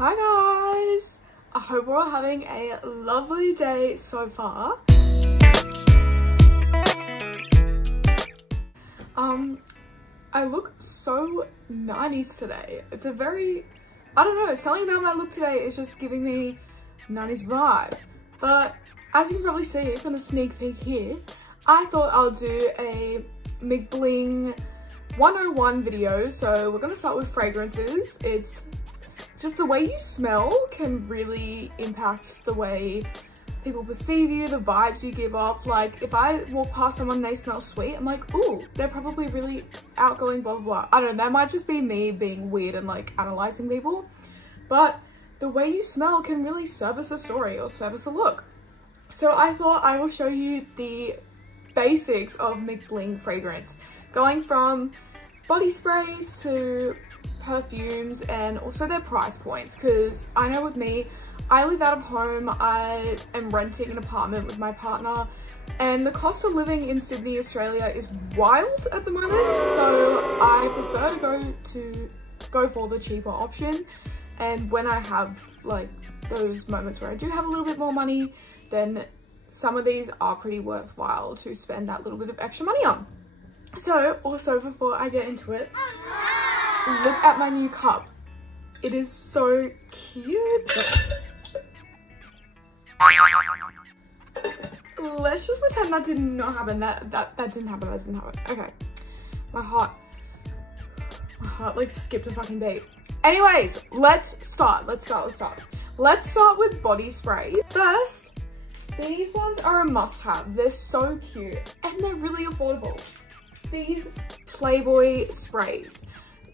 Hi guys! I hope we're all having a lovely day so far. I look so 90s today. It's a very, I don't know, something about my look today is just giving me 90s vibe. But as you can probably see from the sneak peek here, I thought I'll do a Mcbling 101 video. So we're gonna start with fragrances. It's just the way you smell can really impact the way people perceive you, the vibes you give off. Like if I walk past someone and they smell sweet, I'm like, ooh, they're probably really outgoing, blah, blah, blah. I don't know, that might just be me being weird and like analyzing people. But the way you smell can really service a story or service a look. So I thought I will show you the basics of Mcbling fragrance, going from body sprays to perfumes and also their price points, because I know with me, I live out of home, I am renting an apartment with my partner, and the cost of living in Sydney, Australia is wild at the moment, so I prefer to go for the cheaper option. And when I have like those moments where I do have a little bit more money, then some of these are pretty worthwhile to spend that little bit of extra money on. So also, before I get into it, look at my new cup. It is so cute. Let's just pretend that did not happen. That didn't happen. That didn't happen. Okay. My heart like skipped a fucking beat. Anyways, let's start. Let's start with body spray. First, these ones are a must-have. They're so cute and they're really affordable. These Playboy sprays.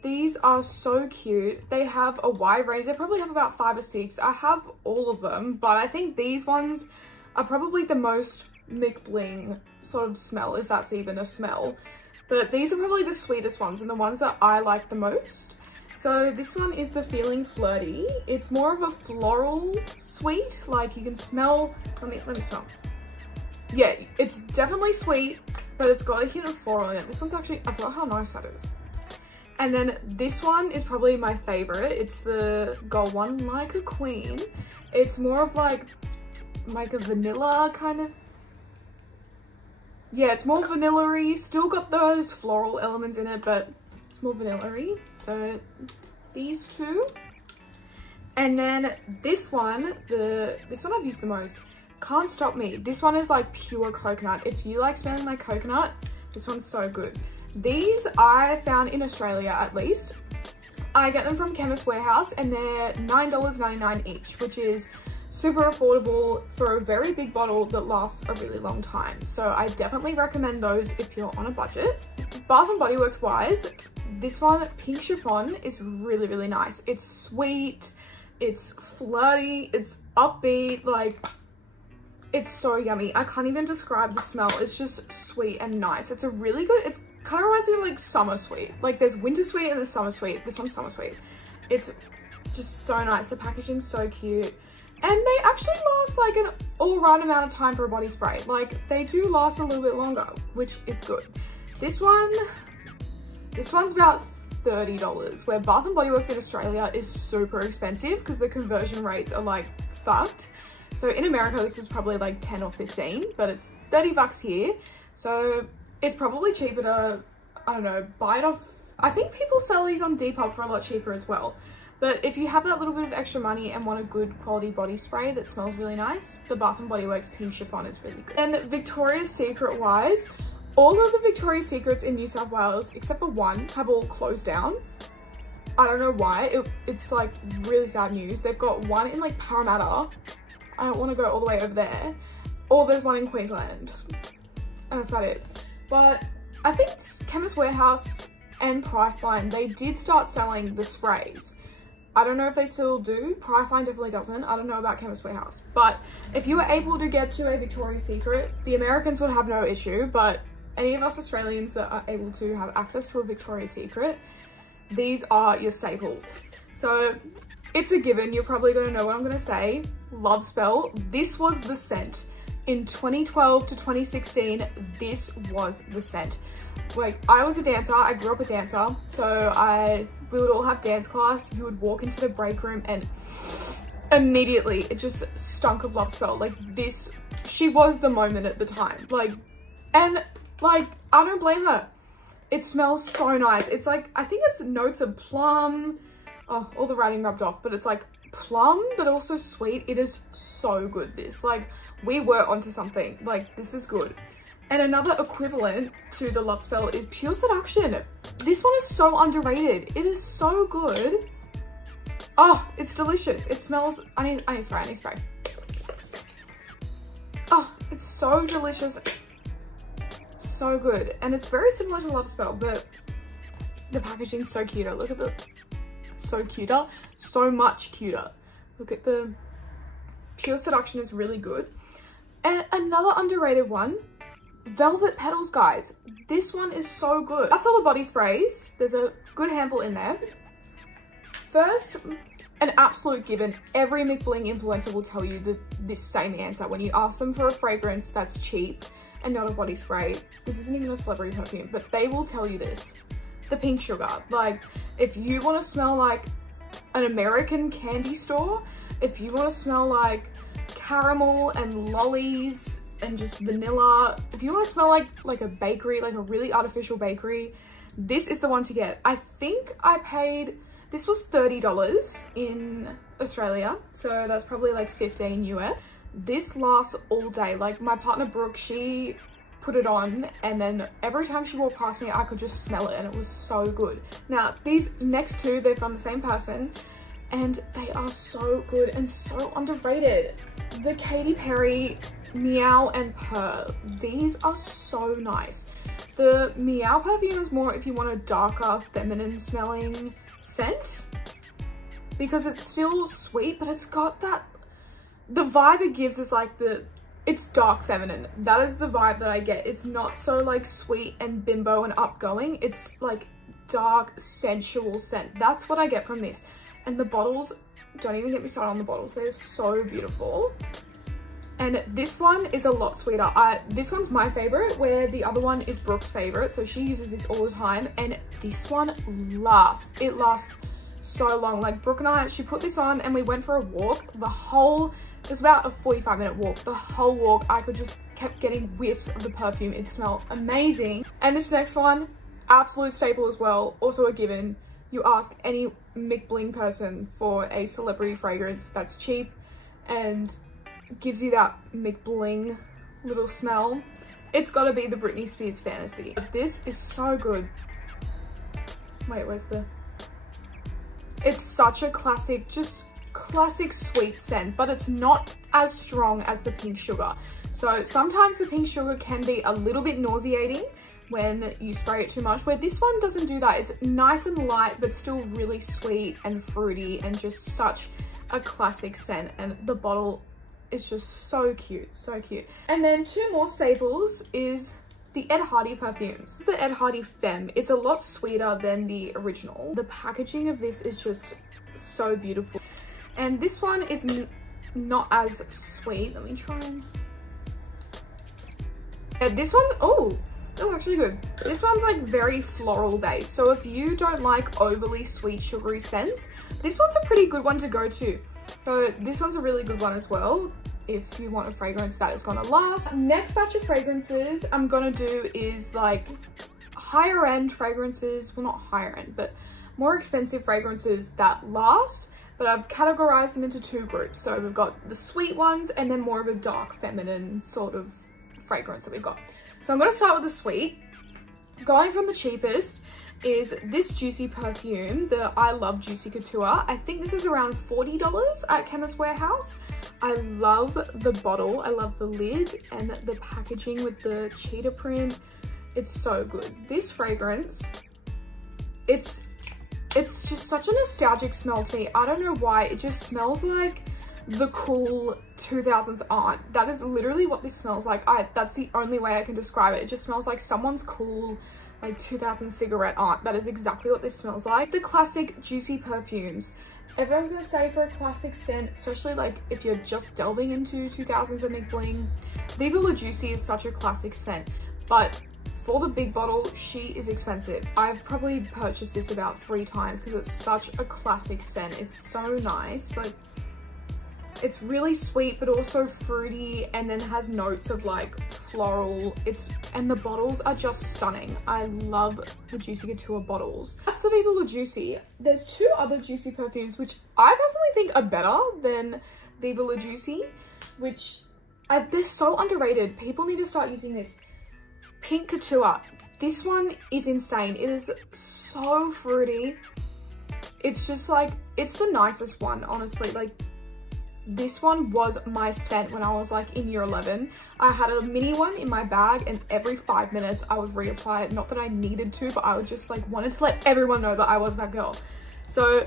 These are so cute. They have a wide range. They probably have about 5 or 6. I have all of them, but I think these ones are probably the most Mcbling sort of smell, if that's even a smell. But these are probably the sweetest ones and the ones that I like the most. So this one is the Feeling Flirty. It's more of a floral sweet. Like you can smell, let me smell. Yeah, it's definitely sweet, but it's got a hint of floral in it. This one's actually, I forgot how nice that is. And then this one is probably my favorite. It's the gold one, Like a Queen. It's more of like a vanilla kind of. Yeah, it's more vanilla-y. Still got those floral elements in it, but it's more vanilla-y. So these two. And then this one, this one I've used the most. Can't Stop Me. This one is like pure coconut. If you like smelling like coconut, this one's so good. These I found in Australia, at least. I get them from Chemist Warehouse and they're $9.99 each, which is super affordable for a very big bottle that lasts a really long time. So I definitely recommend those if you're on a budget. Bath & Body Works wise, this one, Pink Chiffon, is really, really nice. It's sweet, it's flirty, it's upbeat, like it's so yummy. I can't even describe the smell. It's just sweet and nice. It's a really good, it's kind of reminds me of like summer sweet. Like there's winter sweet and there's summer sweet. This one's summer sweet. It's just so nice. The packaging's so cute. And they actually last like an all right amount of time for a body spray. Like they do last a little bit longer, which is good. This one's about $30, where Bath & Body Works in Australia is super expensive because the conversion rates are like fucked. So in America, this is probably like 10 or 15, but it's 30 bucks here. So it's probably cheaper to, I don't know, buy it off. I think people sell these on Depop for a lot cheaper as well. But if you have that little bit of extra money and want a good quality body spray that smells really nice, the Bath & Body Works Pink Chiffon is really good. And Victoria's Secret wise, all of the Victoria's Secrets in New South Wales, except for one, have all closed down. I don't know why. It's like really sad news. They've got one in like Parramatta. I don't want to go all the way over there. Or there's one in Queensland. And that's about it. But I think Chemist Warehouse and Priceline, they did start selling the sprays. I don't know if they still do. Priceline definitely doesn't. I don't know about Chemist Warehouse. But if you were able to get to a Victoria's Secret, the Americans would have no issue. But any of us Australians that are able to have access to a Victoria's Secret, these are your staples. So it's a given. You're probably going to know what I'm going to say. Love Spell. This was the scent. in 2012 to 2016, this was the scent. Like, I was a dancer, I grew up a dancer, so we would all have dance class. You would walk into the break room and immediately it just stunk of Love Spell. Like, this, she was the moment at the time. Like, and like, I don't blame her. It smells so nice. It's like, I think it's notes of plum. Oh, all the writing rubbed off, but it's like plum, but also sweet. It is so good, this. Like, we were onto something. Like, this is good. And another equivalent to the Love Spell is Pure Seduction. This one is so underrated. It is so good. Oh, it's delicious. It smells, I need spray. Oh, it's so delicious. So good. And it's very similar to Love Spell, but the packaging's so cuter. Look at the, so cuter, so much cuter. Look at the, Pure Seduction is really good. And another underrated one, Velvet Petals, guys. This one is so good. That's all the body sprays. There's a good handful in there. First, an absolute given. Every Mcbling influencer will tell you this same answer. When you ask them for a fragrance that's cheap and not a body spray, this isn't even a celebrity perfume, but they will tell you this. The Pink Sugar. Like, if you want to smell like an American candy store, if you want to smell like caramel and lollies and just vanilla, if you want to smell like a bakery, like a really artificial bakery, this is the one to get. I think I paid, this was $30 in Australia, so that's probably like 15 US. This lasts all day. Like, my partner Brooke, she put it on, and then every time she walked past me, I could just smell it, and it was so good. Now, these next two, they're from the same person, and they are so good and so underrated. The Katy Perry Meow and Purr. These are so nice. The Meow perfume is more if you want a darker, feminine smelling scent, because it's still sweet, but it's got that, the vibe it gives is like it's dark feminine. That is the vibe that I get. It's not so like sweet and bimbo and upgoing. It's like dark, sensual scent. That's what I get from this. And the bottles, don't even get me started on the bottles. They're so beautiful. And this one is a lot sweeter. This one's my favorite, where the other one is Brooke's favorite. So she uses this all the time, and this one lasts. It lasts so long. Like, Brooke and I, she put this on and we went for a walk. It was about a 45-minute walk. The whole walk, I could just kept getting whiffs of the perfume. It smelled amazing. And this next one, absolute staple as well. Also a given. You ask any Mcbling person for a celebrity fragrance that's cheap and gives you that Mcbling little smell, it's got to be the Britney Spears Fantasy. This is so good. Wait, where's the... It's such a classic, just classic sweet scent, but it's not as strong as the Pink Sugar. So sometimes the Pink Sugar can be a little bit nauseating when you spray it too much, where this one doesn't do that. It's nice and light, but still really sweet and fruity, and just such a classic scent. And the bottle is just so cute, so cute. And then two more staples is the Ed Hardy perfumes. The Ed Hardy Femme. It's a lot sweeter than the original. The packaging of this is just so beautiful. And this one is not as sweet. Let me try and... Yeah, this one, oh, actually good. This one's like very floral based. So if you don't like overly sweet, sugary scents, this one's a pretty good one to go to. So this one's a really good one as well, if you want a fragrance that is gonna last. Next batch of fragrances I'm gonna do is like higher end fragrances. Well, not higher end, but more expensive fragrances that last. But I've categorized them into two groups. So we've got the sweet ones and then more of a dark feminine sort of fragrance that we've got. So I'm going to start with the sweet. Going from the cheapest is this Juicy perfume, the I Love Juicy Couture. I think this is around $40 at Chemist Warehouse. I love the bottle. I love the lid and the packaging with the cheetah print. It's so good. This fragrance, it's just such a nostalgic smell to me. I don't know why. It just smells like the cool 2000s aunt. That is literally what this smells like. That's the only way I can describe it. It just smells like someone's cool, like 2000 cigarette aunt. That is exactly what this smells like. The classic Juicy perfumes. Everyone's gonna say for a classic scent, especially like if you're just delving into 2000s and Mcbling, Viva La Juicy is such a classic scent, but for the big bottle, she is expensive. I've probably purchased this about 3 times because it's such a classic scent. It's so nice. Like, it's really sweet, but also fruity, and then has notes of like floral. And the bottles are just stunning. I love the Juicy Couture bottles. That's the Viva La Juicy. There's 2 other Juicy perfumes, which I personally think are better than Viva La Juicy, which they're so underrated. People need to start using this. Pink Couture. This one is insane. It is so fruity. It's just like, it's the nicest one, honestly. Like, this one was my scent when I was like in year 11. I had a mini one in my bag, and every 5 minutes I would reapply it. Not that I needed to, but I would just like wanted to let everyone know that I was that girl. So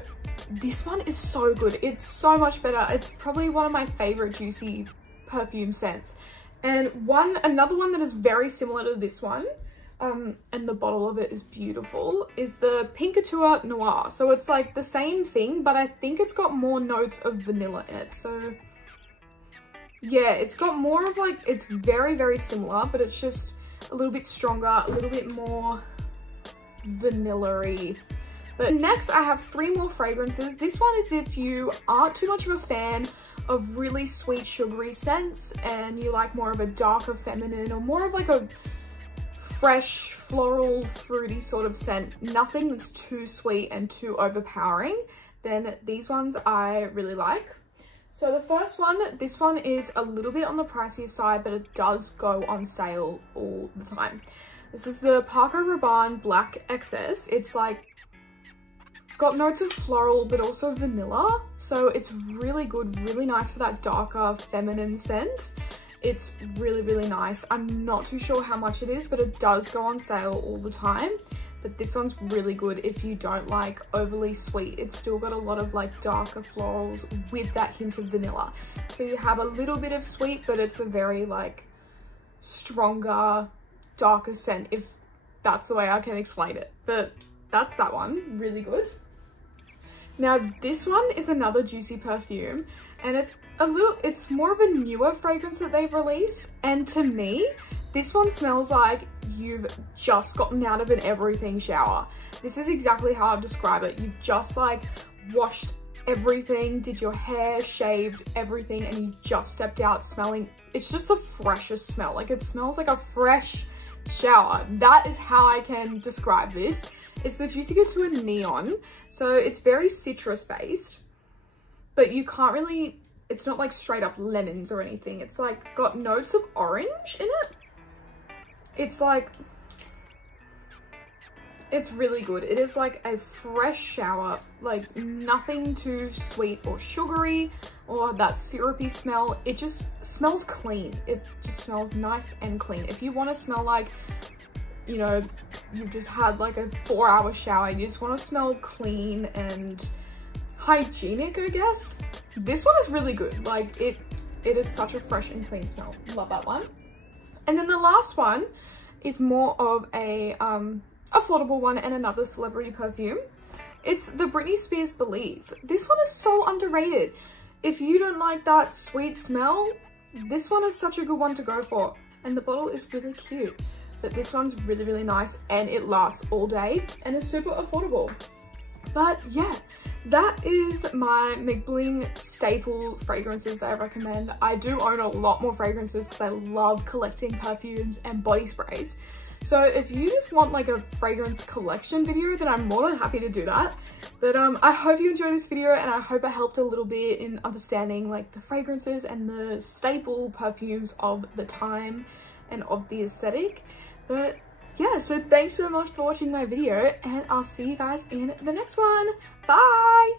this one is so good. It's so much better. It's probably one of my favorite Juicy perfume scents. And another one that is very similar to this one, and the bottle of it is beautiful, is the Pink Couture Noir. So it's like the same thing, but I think it's got more notes of vanilla in it. So yeah, it's got more of like, it's very, very similar, but it's just a little bit stronger, a little bit more vanilla-y. But next I have 3 more fragrances. This one is if you aren't too much of a fan of really sweet sugary scents and you like more of a darker feminine or more of like a fresh floral fruity sort of scent, nothing that's too sweet and too overpowering, then these ones I really like. So the first one, this one is a little bit on the pricier side, but it does go on sale all the time. This is the Paco Rabanne Black Excess. It's like got notes of floral, but also vanilla. So it's really good, really nice for that darker feminine scent. It's really, really nice. I'm not too sure how much it is, but it does go on sale all the time. But this one's really good if you don't like overly sweet. It's still got a lot of like darker florals with that hint of vanilla. So you have a little bit of sweet, but it's a very like stronger, darker scent, if that's the way I can explain it. But that's that one, really good. Now this one is another Juicy perfume, and it's more of a newer fragrance that they've released. And to me, this one smells like you've just gotten out of an everything shower. This is exactly how I'd describe it. You've just like washed everything, did your hair, shaved everything, and you just stepped out smelling, it's just the freshest smell. Like, it smells like a fresh shower. That is how I can describe this. It's the Juicy Couture Neon. So it's very citrus based, but you can't really, it's not like straight up lemons or anything. It's like got notes of orange in it. It's like, it's really good. It is like a fresh shower, like nothing too sweet or sugary or that syrupy smell. It just smells clean. It just smells nice and clean. If you want to smell like, you know, you've just had like a 4-hour shower, you just want to smell clean and hygienic, I guess, this one is really good. Like, it is such a fresh and clean smell. Love that one. And then the last one is more of a affordable one and another celebrity perfume. It's the Britney Spears Believe. This one is so underrated. If you don't like that sweet smell, this one is such a good one to go for. And the bottle is really cute. But this one's really, really nice, and it lasts all day and is super affordable. But yeah, that is my Mcbling staple fragrances that I recommend. I do own a lot more fragrances because I love collecting perfumes and body sprays. So if you just want like a fragrance collection video, then I'm more than happy to do that. But I hope you enjoyed this video, and I hope it helped a little bit in understanding like the fragrances and the staple perfumes of the time and of the aesthetic. But yeah, so thanks so much for watching my video, and I'll see you guys in the next one. Bye!